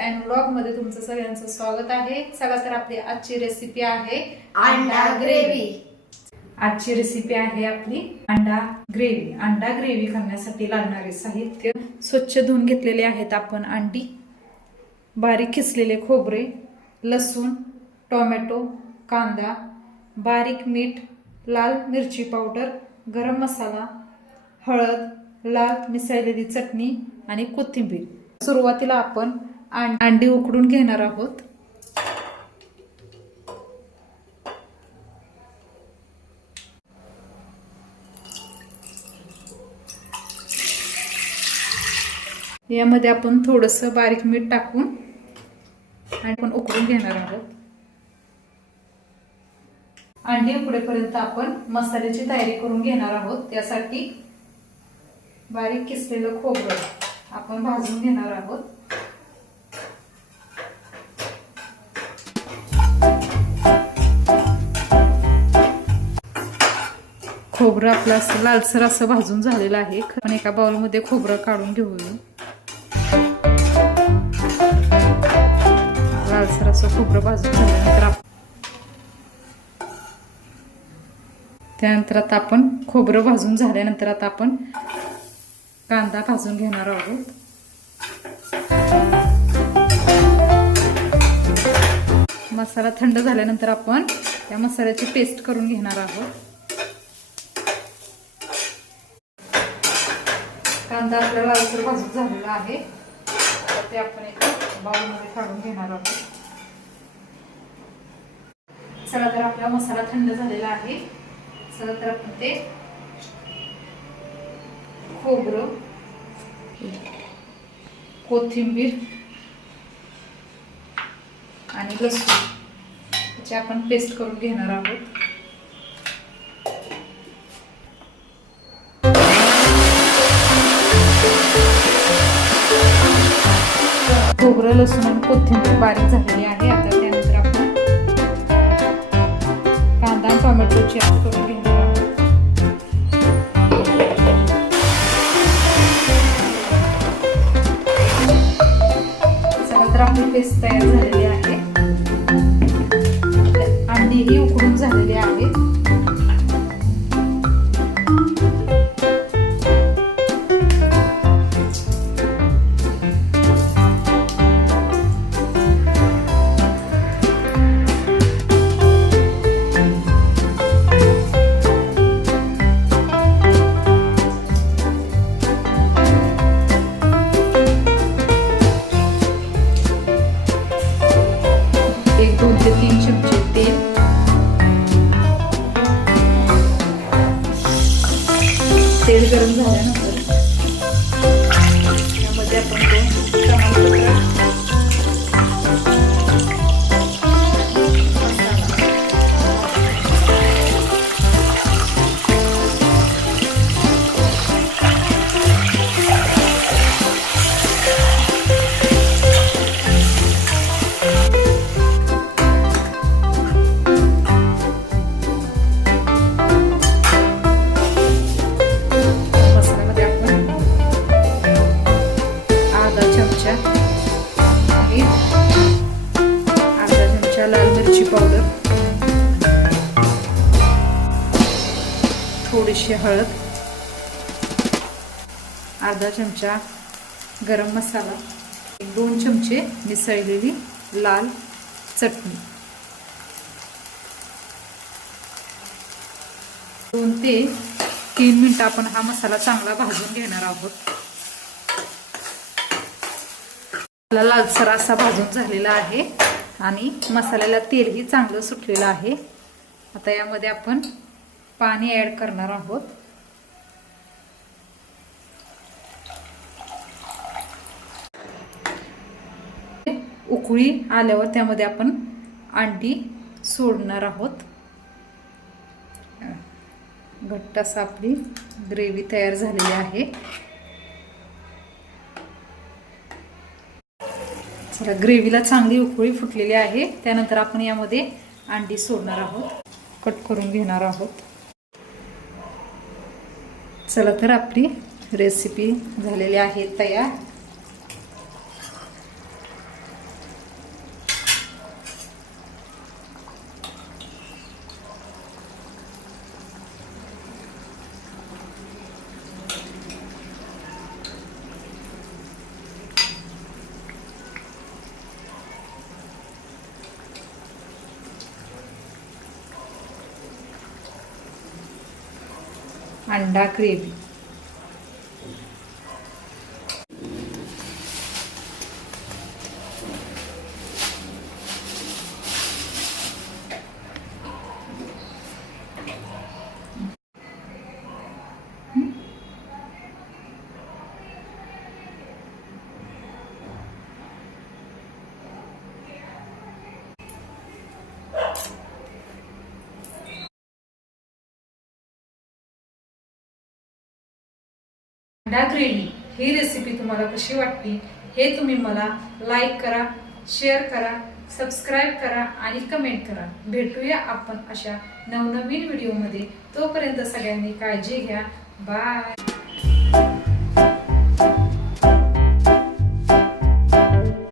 And vlog मध्ये तुमचं सगळ्यांचं स्वागत आहे। चला तर आपली आजची रेसिपी आहे अंडा ग्रेव्ही। आजची रेसिपी आहे आपली अंडा ग्रेव्ही। अंडा ग्रेव्ही करण्यासाठी लागणारे साहित्य स्वच्छ धुवून घेतलेले आहेत आपण अंडी, बारीक किसलेले खोबरे, लसूण, टोमॅटो, कांदा, बारीक मीठ, लाल मिरची पावडर, गरम मसाला, हळद, लाल मिसळलेली चटणी आणि कोथिंबीर। सुरुवातीला आपण अंडी उकडून घेणार आहोत। यामध्ये आपण थोडंसं बारीक मीठ टाकून आणि आपण उकडून घेणार आहोत। अंडी उकडेपर्यंत आपण मसाल्याची तयारी करून घेणार आहोत। त्यासाठी बारीक किसलेलं खोबरं आपण भाजून घेणार आहोत। खोबरं आपलं असं लालसर असं भाजून झालेलं आहे। आपण एका बाउलमध्ये खोबरं काढून घेऊया। लालसर असं खोबरं भाजून झाल्यानंतर त्यानंतर आता आपण खोबरं भाजून झाल्यानंतर आता आपण कांदा भाजून घेणार आहोत। मसाला थंड झाल्यानंतर आपण त्या मसाल्याची पेस्ट करून घेणार आहोत। कांदा आपला लालसर भाजून झालेला आहे। आता ते आपण एका बाउलमध्ये काढून घेणार आहोत। चला तर आपला मसाला थंड झालेला आहे। चला तर आपण ते खोबरं, कोथिंबीर आणि लसूण याची आपण पेस्ट करून घेणार आहोत। खोबरं, लसूण आणि कोथिंबीर बारीक झालेली आहे। आता त्यानंतर आपण कांदा आणि टोमॅटोची पेस्ट करून घेणार आहोत। आपली पेस्ट तयार झालेली आहे। अंडी ही उकडून झालेली आहे। एक 2 ते 3 चमचे तेल, तेल गरम झाल्यानंतर यामध्ये आपण तमालपत्र, लाल मिरची पावडर, थोडीशी हळद, अर्धा चमचा गरम मसाला, 2 चमचे मिसळलेली लाल चटणी, 2 ते 3 मिनिटं आपण हा मसाला चांगला भाजून घेणार आहोत। लालसर असा भाजून झालेला आहे आणि मसाल्याला तेलही चांगलं सुटलेलं आहे। आता यामध्ये आपण पाणी ऍड करणार आहोत। उकळी आल्यावर त्यामध्ये आपण अंडी सोडणार आहोत। घट्ट असा आपली ग्रेव्ही तयार झालेली आहे। ग्रेव्हीला चांगली उकळी फुटलेली आहे। त्यानंतर आपण यामध्ये अंडी सोडणार आहोत, कट करून घेणार आहोत। चला तर आपली रेसिपी झालेली आहे तयार। अंडा ग्रेव्ही. अंडा ग्रेव्ही ही रेसिपी तुम्हाला कशी वाटली हे तुम्ही मला लाईक करा, शेअर करा, सबस्क्राईब करा आणि कमेंट करा. भेटूया आपण अशा नवनवीन व्हिडिओमध्ये. तोपर्यंत सगळ्यांनी काळजी घ्या. बाय.